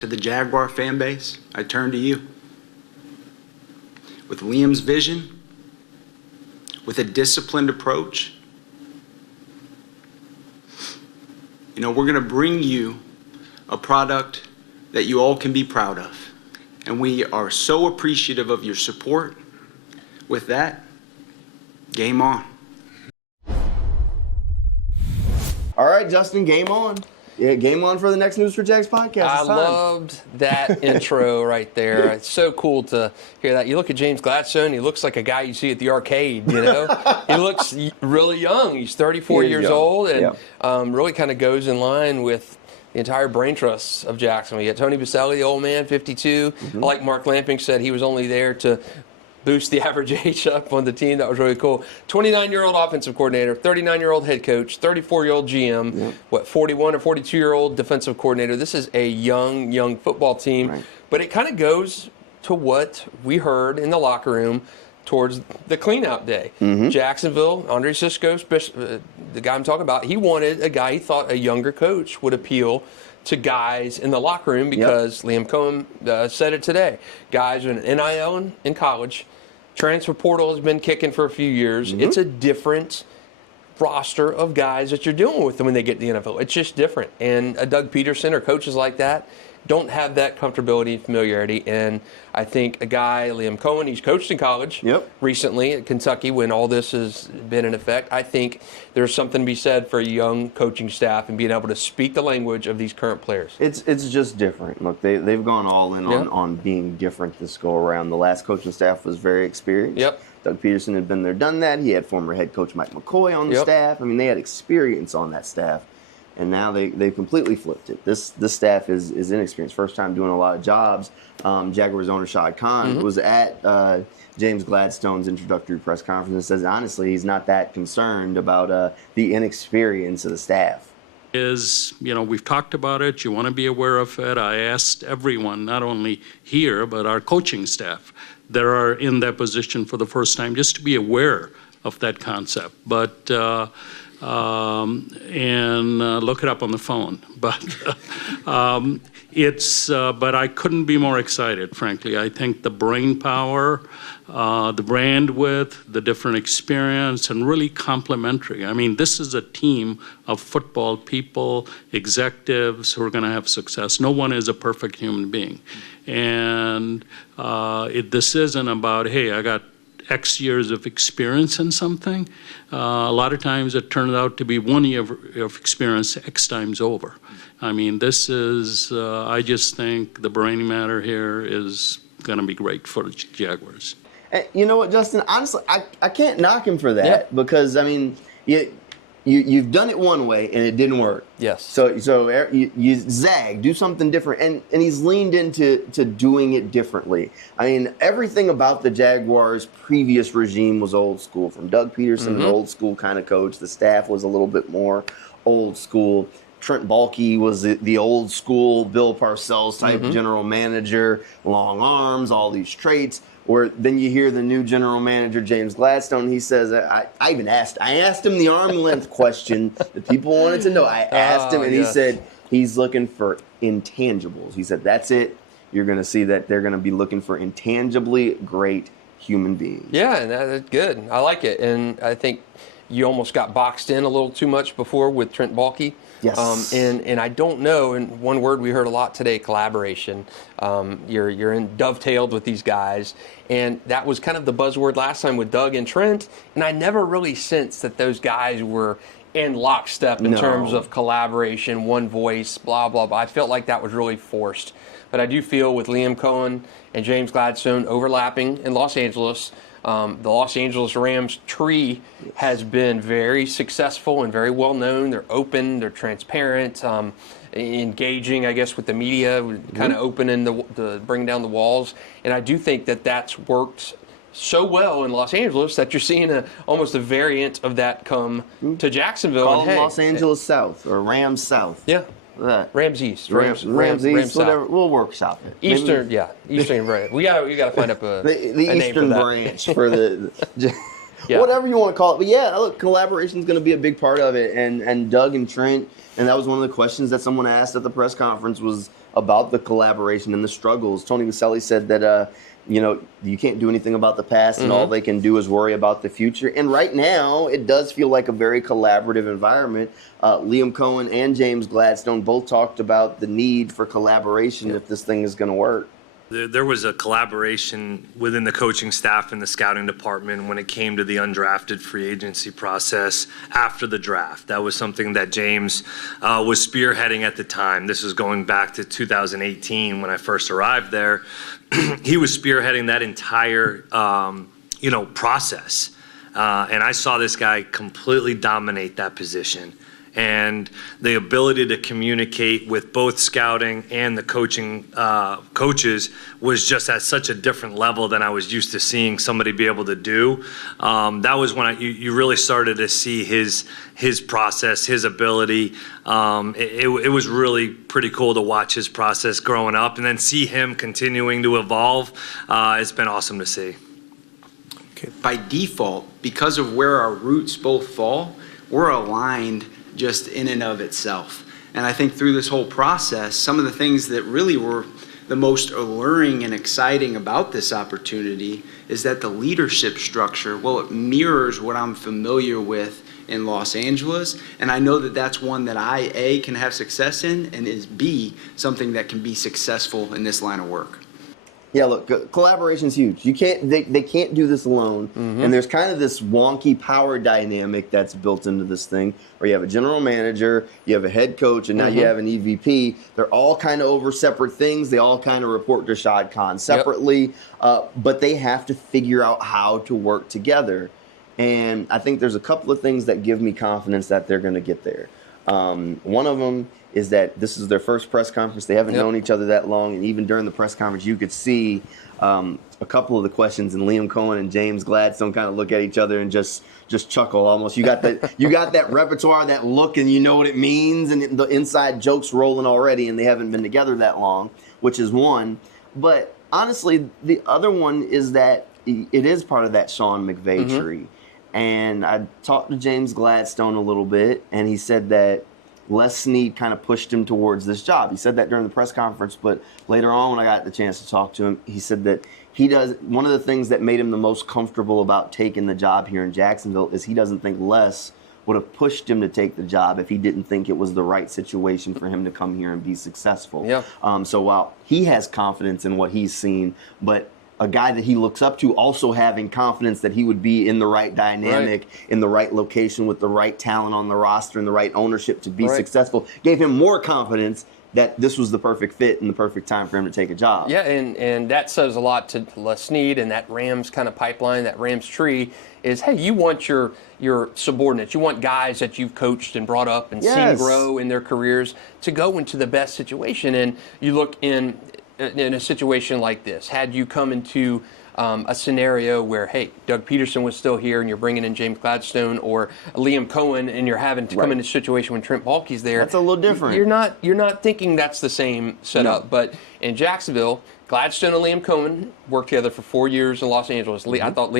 To the Jaguar fan base, I turn to you. With Liam's vision, with a disciplined approach, we're going to bring you a product that you all can be proud of. And we are so appreciative of your support. With that, game on. All right, Justin, game on. Yeah, game on for the next News for Jags podcast. I loved that intro right there. It's so cool to hear that. You look at James Gladstone, he looks like a guy you see at the arcade, He looks really young. He's 34 years old and really kind of goes in line with the entire brain trust of Jacksonville. You got Tony Baselli, the old man, 52. Like Mark Lamping said, he was only there to boost the average age up on the team. That was really cool. 29-year-old offensive coordinator, 39-year-old head coach, 34-year-old GM, 41 or 42-year-old defensive coordinator. This is a young football team. Right. But it kind of goes to what we heard in the locker room towards the cleanout day. Jacksonville, Andre Cisco, the guy I'm talking about, he wanted a guy he thought a younger coach would appeal to guys in the locker room because Liam Coen said it today. Guys are in NIL in college. Transfer portal has been kicking for a few years. It's a different roster of guys that you're dealing with when they get to the NFL. It's just different. And Doug Peterson or coaches like that don't have that comfortability and familiarity. And I think a guy, Liam Coen, he's coached in college recently at Kentucky when all this has been in effect. I think there's something to be said for a young coaching staff and being able to speak the language of these current players. It's just different. Look, they've gone all in on being different this go around. The last coaching staff was very experienced. Doug Peterson had been there, done that. He had former head coach Mike McCoy on the staff. I mean, they had experience on that staff. And now they've completely flipped it. This staff is inexperienced. First time doing a lot of jobs. Jaguars owner Shad Khan was at James Gladstone's introductory press conference and says, honestly, he's not that concerned about the inexperience of the staff. We've talked about it. You want to be aware of it. I asked everyone, not only here, but our coaching staff that are in that position for the first time, just to be aware of that concept. But look it up on the phone. But but I couldn't be more excited, frankly. I think the brain power, the bandwidth, the different experience, and really complementary. I mean, this is a team of football people, executives who are going to have success. No one is a perfect human being. And this isn't about, hey, I got X years of experience in something. A lot of times it turns out to be 1 year of experience X times over. I mean, this is, I just think the brain matter here is going to be great for the Jaguars. And you know what, Justin? Honestly, I can't knock him for that because, I mean, you've done it one way and it didn't work. Yes. So you zag, do something different, and he's leaned into doing it differently. I mean, everything about the Jaguars' previous regime was old school. From Doug Peterson, an old school kind of coach. The staff was a little bit more old school. Trent Baalke was the old school Bill Parcells type general manager, long arms, all these traits. Or then you hear the new general manager, James Gladstone. He says, I asked him the arm length question that people wanted to know. I asked him, and he said he's looking for intangibles. He said, that's it. You're going to see that they're going to be looking for intangibly great human beings. Yeah, and that's good. I like it. And I think you almost got boxed in a little too much before with Trent Baalke. Yes. And I don't know, and one word we heard a lot today, collaboration. You're dovetailed with these guys, and that was kind of the buzzword last time with Doug and Trent, and I never really sensed that those guys were in lockstep in terms of collaboration, one voice, blah, blah, blah. I felt like that was really forced. But I do feel with Liam Coen and James Gladstone overlapping in Los Angeles, the Los Angeles Rams tree has been very successful and very well known. They're open, they're transparent, engaging, I guess, with the media, kind of opening the bringing down the walls. And I do think that that's worked so well in Los Angeles that you're seeing almost a variant of that come to Jacksonville. Call Los Angeles South or Rams South. Yeah. Rams East, Rams East, South. whatever. We'll workshop it. Eastern, Eastern branch. We got to find up a Eastern name for branch for the whatever you want to call it. But yeah, look, collaboration is going to be a big part of it. And Doug and Trent, and that was one of the questions that someone asked at the press conference was about the collaboration and the struggles. Tony Vaselli said that, you can't do anything about the past and all they can do is worry about the future. And right now, it does feel like a very collaborative environment. Liam Coen and James Gladstone both talked about the need for collaboration if this thing is going to work. There was a collaboration within the coaching staff and the scouting department when it came to the undrafted free agency process after the draft. That was something that James was spearheading at the time. This is going back to 2018 when I first arrived there. He was spearheading that entire, process. And I saw this guy completely dominate that position. And the ability to communicate with both scouting and the coaching coaches was just at such a different level than I was used to seeing somebody be able to do. That was when you really started to see his process, his ability. It was really pretty cool to watch his process growing up and then see him continuing to evolve. It's been awesome to see. By default, because of where our roots both fall, we're aligned just in and of itself. And I think through this whole process, some of the things that really were the most alluring and exciting about this opportunity is that the leadership structure, well, it mirrors what I'm familiar with in Los Angeles. And I know that that's one that I, A, can have success in, and is B, something that can be successful in this line of work. Yeah, look, collaboration is huge. They can't do this alone. And there's kind of this wonky power dynamic that's built into this thing where you have a general manager, you have a head coach, and now you have an EVP. They're all kind of over separate things. They all kind of report to Shad Khan separately, but they have to figure out how to work together. And I think there's a couple of things that give me confidence that they're going to get there. One of them is that this is their first press conference. They haven't known each other that long, and even during the press conference, you could see a couple of the questions, and Liam Coen and James Gladstone kind of look at each other and just chuckle almost. You got that repertoire, that look, and you know what it means, and the inside jokes rolling already, and they haven't been together that long, which is one. But honestly, the other one is that it is part of that Sean McVay tree. And I talked to James Gladstone a little bit, and he said that Les Snead kind of pushed him towards this job. He said that during the press conference, but later on when I got the chance to talk to him, he said that one of the things that made him the most comfortable about taking the job here in Jacksonville is he doesn't think Les would have pushed him to take the job if he didn't think it was the right situation for him to come here and be successful. So while he has confidence in what he's seen, but a guy that he looks up to also having confidence that he would be in the right dynamic, in the right location with the right talent on the roster and the right ownership to be successful, gave him more confidence that this was the perfect fit and the perfect time for him to take a job. Yeah, and that says a lot to Les Snead and that Rams kind of pipeline, that Rams tree is, hey, you want your subordinates, you want guys that you've coached and brought up and seen grow in their careers to go into the best situation. And you look in a situation like this, had you come into a scenario where, hey, Doug Peterson was still here and you're bringing in James Gladstone or Liam Coen and you're having to come in a situation when Trent Baalke's there. That's a little different. You're not thinking that's the same setup. But in Jacksonville, Gladstone and Liam Coen worked together for 4 years in Los Angeles. I thought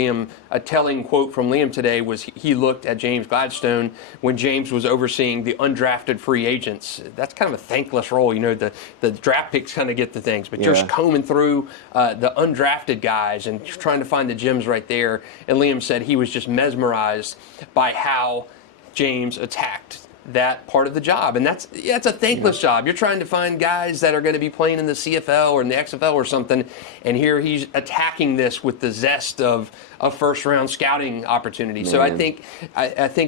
a telling quote from Liam today was he looked at James Gladstone when James was overseeing the undrafted free agents. That's kind of a thankless role. The draft picks kind of get the things, but you're just combing through the undrafted guys and trying to find the gems right there. And Liam said he was just mesmerized by how James attacked that part of the job. And it's a thankless job. You're trying to find guys that are going to be playing in the CFL or in the XFL or something, and here he's attacking this with the zest of a first-round scouting opportunity. So I think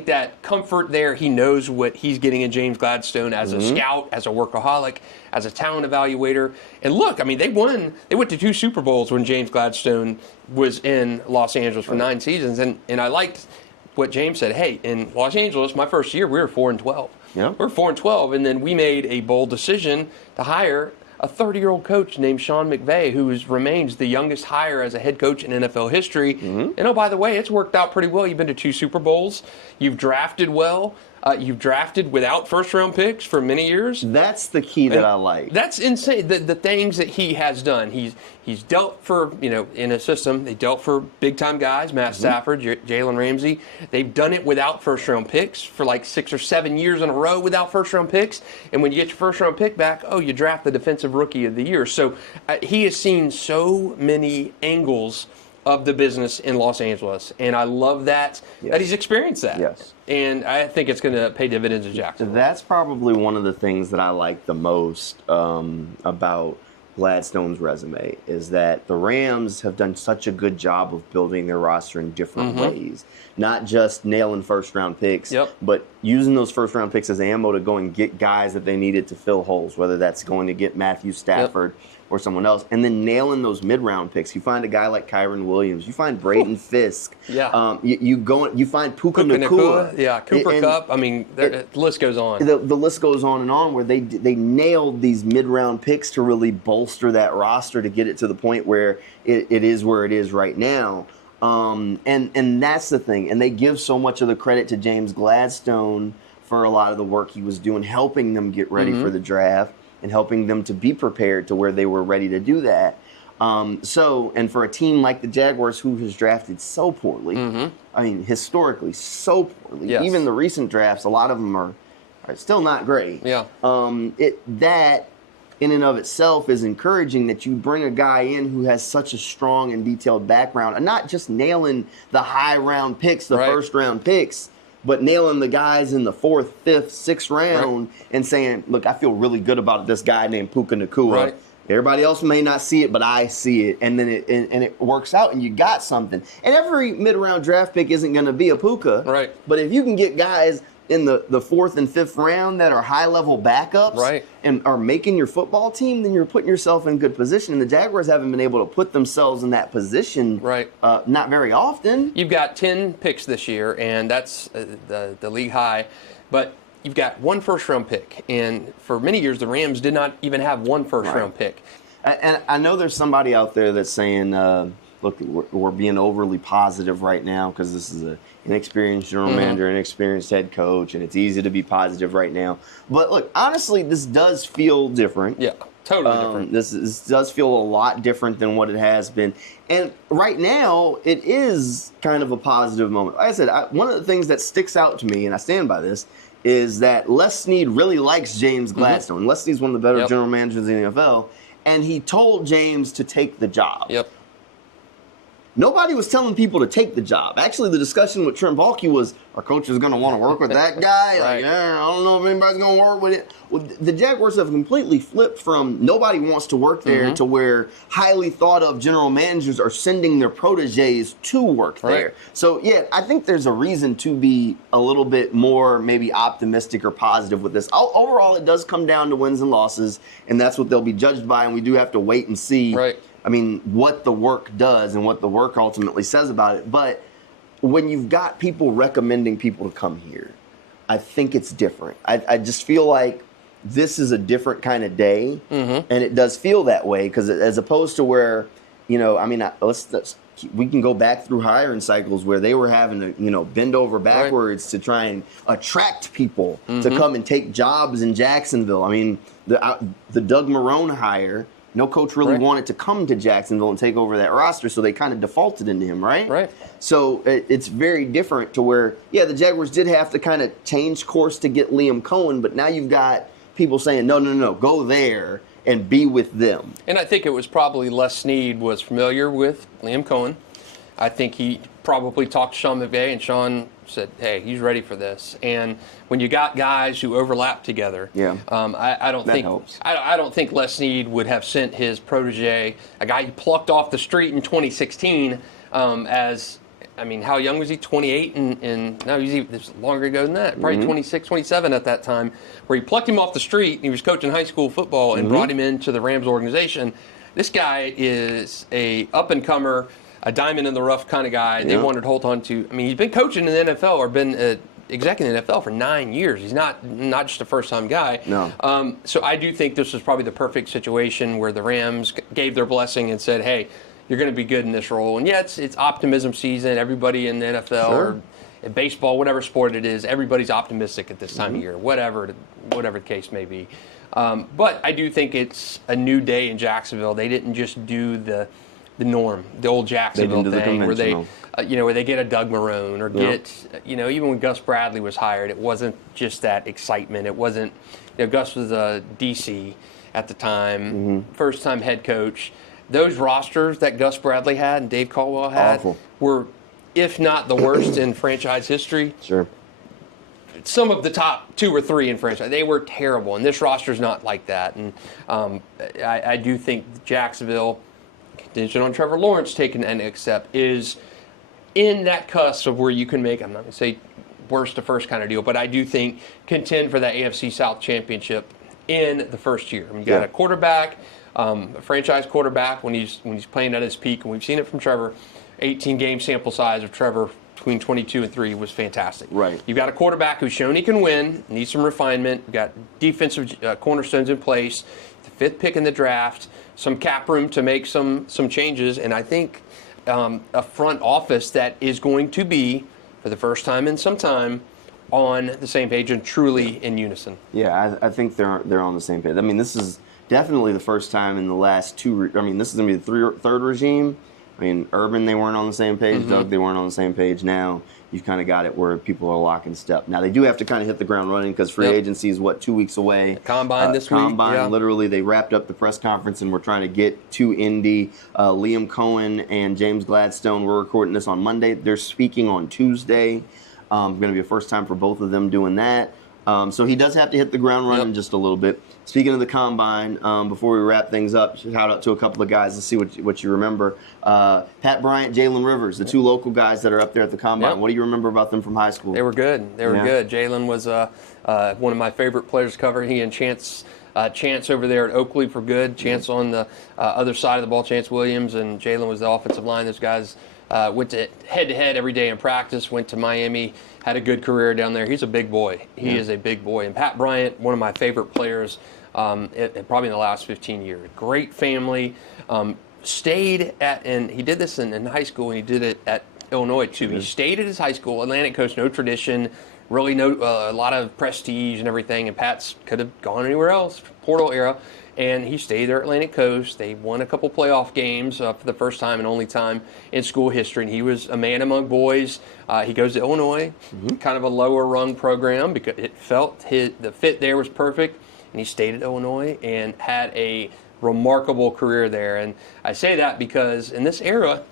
that comfort there, he knows what he's getting in James Gladstone as a scout, as a workaholic, as a talent evaluator. And look, I mean, they went to 2 Super Bowls when James Gladstone was in Los Angeles for 9 seasons, and I liked what James said. Hey, in Los Angeles, my first year, we were 4-12. Yeah. We were 4-12, and then we made a bold decision to hire a 30-year-old coach named Sean McVay, who remains the youngest hire as a head coach in NFL history. And oh, by the way, it's worked out pretty well. You've been to 2 Super Bowls. You've drafted well. You've drafted without first-round picks for many years. That's the key that I like. That's insane. The things that he has done. He's dealt for, in a system, they dealt for big-time guys, Matt Stafford, Jalen Ramsey. They've done it without first-round picks for like 6 or 7 years in a row without first-round picks. And when you get your first-round pick back, you draft the Defensive Rookie of the Year. So he has seen so many angles of the business in Los Angeles, and I love that he's experienced that. Yes. And I think it's going to pay dividends in Jacksonville. That's probably one of the things that I like the most about Gladstone's resume is that the Rams have done such a good job of building their roster in different ways. Not just nailing first-round picks, but using those first-round picks as ammo to go and get guys that they needed to fill holes, whether that's going to get Matthew Stafford or someone else, and then nailing those mid-round picks. You find a guy like Kyron Williams. You find Braden Fisk. You find Puka Nacua. Cooper Kupp. I mean, the list goes on. The list goes on and on where they nailed these mid-round picks to really bolster that roster to get it to the point where it is where it is right now. And that's the thing. And they give so much of the credit to James Gladstone for a lot of the work he was doing, helping them get ready for the draft and helping them to be prepared to where they were ready to do that. And for a team like the Jaguars, who has drafted so poorly, I mean, historically, so poorly, even the recent drafts, a lot of them are still not great. That in and of itself is encouraging that you bring a guy in who has such a strong and detailed background, and not just nailing the high round picks, the first round picks, but nailing the guys in the 4th, 5th, 6th round and saying, look, I feel really good about this guy named Puka Nacua. Everybody else may not see it, but I see it. And then it works out, and you got something. And every mid-round draft pick isn't going to be a Puka. But if you can get guys in the 4th and 5th round that are high-level backups and are making your football team, then you're putting yourself in good position. And the Jaguars haven't been able to put themselves in that position not very often. You've got 10 picks this year, and that's the league high. But you've got one first-round pick. And for many years, the Rams did not even have one first-round pick. And I know there's somebody out there that's saying, look, we're being overly positive right now because this is an inexperienced general manager, inexperienced head coach, and it's easy to be positive right now. But look, honestly, this does feel different. Yeah, totally different. This does feel a lot different than what it has been. And right now, it is kind of a positive moment. Like I said, one of the things that sticks out to me, and I stand by this, is that Les Snead really likes James Gladstone. Les Snead's one of the better general managers in the NFL, and he told James to take the job. Nobody was telling people to take the job. Actually, the discussion with Trent Baalke was, our coach is going to want to work with that guy. I don't know if anybody's going to work with it. Well, the Jaguars have completely flipped from nobody wants to work there to where highly thought of general managers are sending their proteges to work there. So, yeah, I think there's a reason to be a little bit more maybe optimistic or positive with this. Overall, it does come down to wins and losses, and that's what they'll be judged by, and we do have to wait and see. I mean, what the work does and what the work ultimately says about it. But when you've got people recommending people to come here, I think it's different. I just feel like this is a different kind of day, and it does feel that way because as opposed to where, I mean, we can go back through hiring cycles where they were having to, bend over backwards to try and attract people to come and take jobs in Jacksonville. I mean, the Doug Marrone hire. No coach really wanted to come to Jacksonville and take over that roster, so they kind of defaulted into him, right? So it's very different to where, the Jaguars did have to kind of change course to get Liam Coen, but now you've got people saying, no, go there and be with them. And I think it was probably Les Snead was familiar with Liam Coen. I think he probably talked to Sean McVay, and Sean said, hey, he's ready for this. And when you got guys who overlap together, I don't think Les Snead would have sent his protege, a guy he plucked off the street in 2016, how young was he? 28, and now he's longer ago than that, probably 26, 27 at that time, where he plucked him off the street, and he was coaching high school football and brought him into the Rams organization. This guy is a up-and-comer, a diamond in the rough kind of guy they wanted to hold on to. I mean, he's been coaching in the NFL or been executive in the NFL for 9 years. He's not just a first-time guy. So I do think this was probably the perfect situation where the Rams gave their blessing and said, hey, you're going to be good in this role. And it's optimism season. Everybody in the NFL in baseball, whatever sport it is, everybody's optimistic at this time of year, whatever the case may be. But I do think it's a new day in Jacksonville. They didn't just do the norm, the old Jacksonville thing, where they, where they get a Doug Marrone or get, even when Gus Bradley was hired, it wasn't just that excitement. It wasn't, Gus was a DC at the time, first-time head coach. Those rosters that Gus Bradley had and Dave Caldwell had were, if not the worst in franchise history. Sure. Some of the top 2 or 3 in franchise. They were terrible, and this roster's not like that. And I do think Jacksonville, contingent on Trevor Lawrence taking an next step, is in that cusp of where you can make, I'm not going to say worst to first kind of deal, but I do think contend for that AFC South championship in the first year. I mean, you got a quarterback, a franchise quarterback when he's playing at his peak, and we've seen it from Trevor. 18-game sample size of Trevor between 22 and 3 was fantastic. Right. You've got a quarterback who's shown he can win, needs some refinement. You've got defensive cornerstones in place, the 5th pick in the draft, some cap room to make some changes, and I think a front office that is going to be, for the first time in some time, on the same page and truly in unison. Yeah, I think they're on the same page. I mean, this is definitely the first time in the last 2. I mean, this is going to be the third regime. I mean, Urban, they weren't on the same page. Doug, they weren't on the same page. Now you've kind of got it where people are locking step. Now they do have to kind of hit the ground running because free agency is 2 weeks away. The combine this week. Combine, literally, they wrapped up the press conference and we're trying to get to Indy. Liam Coen and James Gladstone, we're recording this on Monday. They're speaking on Tuesday. Going to be a first time for both of them doing that. So he does have to hit the ground running just a little bit. Speaking of the combine, before we wrap things up, shout out to a couple of guys. Let's see what you remember. Pat Bryant, Jalen Rivers, the 2 local guys that are up there at the combine. What do you remember about them from high school? They were good. They were good. Jalen was one of my favorite players to cover. He and Chance over there at Oakley for good. Chance on the other side of the ball, Chance Williams, and Jalen was the offensive line. Those guys went to head-to-head every day in practice, went to Miami, had a good career down there. He's a big boy. He is a big boy. And Pat Bryant, one of my favorite players probably in the last 15 years. Great family. Stayed at, and he did this in high school, and he did it at Illinois too. He stayed at his high school, Atlantic Coast, no tradition, really a lot of prestige and everything, and Pat's could have gone anywhere else, portal era. And he stayed there at Atlantic Coast. They won a couple playoff games for the first time and only time in school history. And he was a man among boys. He goes to Illinois, kind of a lower rung program because it felt the fit there was perfect. And he stayed at Illinois and had a remarkable career there. And I say that because in this era,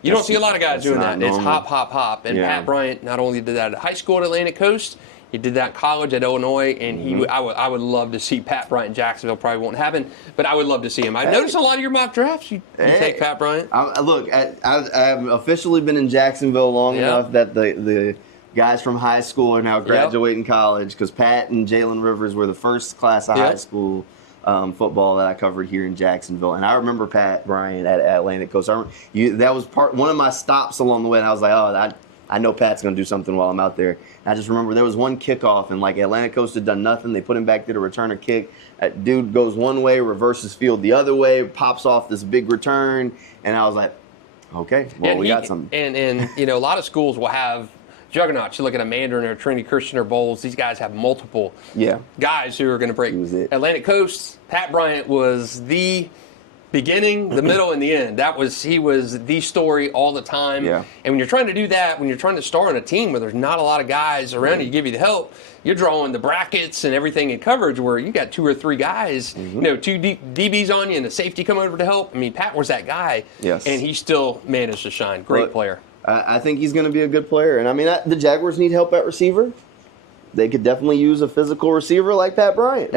you don't see a lot of guys doing that. Normal. It's hop, hop, hop. And Pat Bryant not only did that at high school at Atlantic Coast, he did that in college at Illinois, and I would love to see Pat Bryant in Jacksonville. Probably won't happen, but I would love to see him. I've noticed a lot of your mock drafts. You take Pat Bryant. I've officially been in Jacksonville long enough that the guys from high school are now graduating college because Pat and Jalen Rivers were the first class of high school football that I covered here in Jacksonville. And I remember Pat Bryant at Atlantic Coast. That was one of my stops along the way, and I was like, I know Pat's going to do something while I'm out there. And I just remember there was one kickoff, and Atlantic Coast had done nothing. They put him back there to return a kick. That dude goes one way, reverses field the other way, pops off this big return, and I was like, okay, well, we got something. And a lot of schools will have juggernauts. You look at a Mandarin or Trinity Christian or Bowles, these guys have multiple guys who are going to break. Atlantic Coast, Pat Bryant was the beginning, the middle, and the end. He was the story all the time. Yeah. And when you're trying to do that, when you're trying to star on a team where there's not a lot of guys around you to give you the help, you're drawing the brackets and everything in coverage where you got 2 or 3 guys, 2 DBs on you and the safety come over to help. I mean, Pat was that guy. Yes. And he still managed to shine. Great player. I think he's going to be a good player. And I mean, the Jaguars need help at receiver. They could definitely use a physical receiver like Pat Bryant.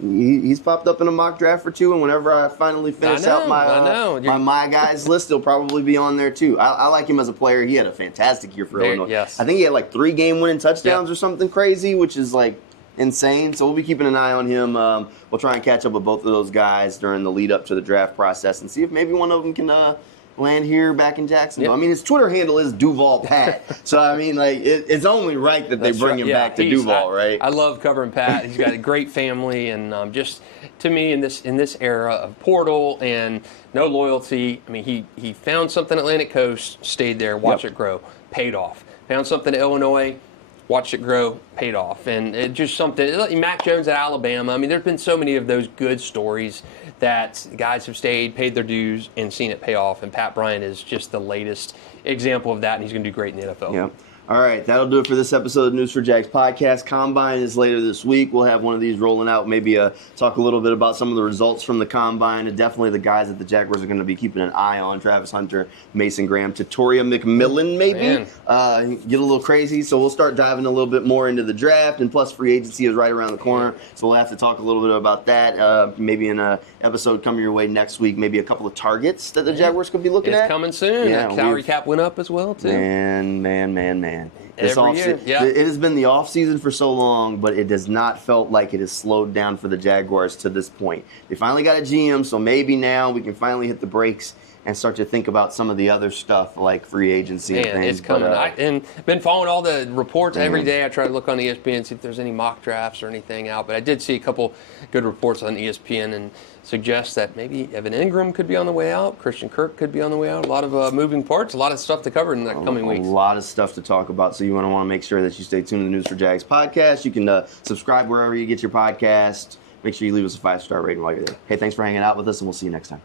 He's popped up in a mock draft for 2, and whenever I finally finish out my guys list, he'll probably be on there too. I like him as a player. He had a fantastic year for Illinois. Yes. I think he had 3 game-winning touchdowns or something crazy, which is insane. So we'll be keeping an eye on him. We'll try and catch up with both of those guys during the lead up to the draft process and see if maybe one of them can land here back in Jacksonville. I mean, his Twitter handle is Duval Pat. So, I mean, it's only right that they bring him back to Duval, right? I love covering Pat. He's got a great family, and just to me, in this era of portal and no loyalty, I mean, he found something Atlantic Coast, stayed there, watched it grow, paid off. found something at Illinois, watched it grow, paid off. And it just something, Mac Jones at Alabama. I mean, there's been so many of those good stories that guys have stayed, paid their dues, and seen it pay off. And Pat Bryant is just the latest example of that, and he's going to do great in the NFL. Yep. All right, that'll do it for this episode of News for Jags podcast. Combine is later this week. We'll have one of these rolling out, maybe talk a little bit about some of the results from the Combine, and definitely the guys that the Jaguars are going to be keeping an eye on: Travis Hunter, Mason Graham, Tatoria McMillan, maybe. Get a little crazy, so we'll start diving a little bit more into the draft, and plus free agency is right around the corner, so we'll have to talk a little bit about that. Maybe in an episode coming your way next week, maybe a couple of targets that the Jaguars could be looking at. It's coming soon. Yeah, that salary cap went up as well, too. Man. Every year, yeah. It has been the off season for so long, but it does not felt like it has slowed down for the Jaguars to this point. They finally got a GM, so maybe now we can finally hit the brakes and start to think about some of the other stuff like free agency and things. It's coming. And been following all the reports every day. I try to look on ESPN and see if there's any mock drafts or anything out. But I did see a couple good reports on ESPN and suggest that maybe Evan Ingram could be on the way out. Christian Kirk could be on the way out. A lot of moving parts, a lot of stuff to cover in the coming weeks. A lot of stuff to talk about. So you want to make sure that you stay tuned to the News for Jags podcast. You can subscribe wherever you get your podcast. Make sure you leave us a 5-star rating while you're there. Hey, thanks for hanging out with us, and we'll see you next time.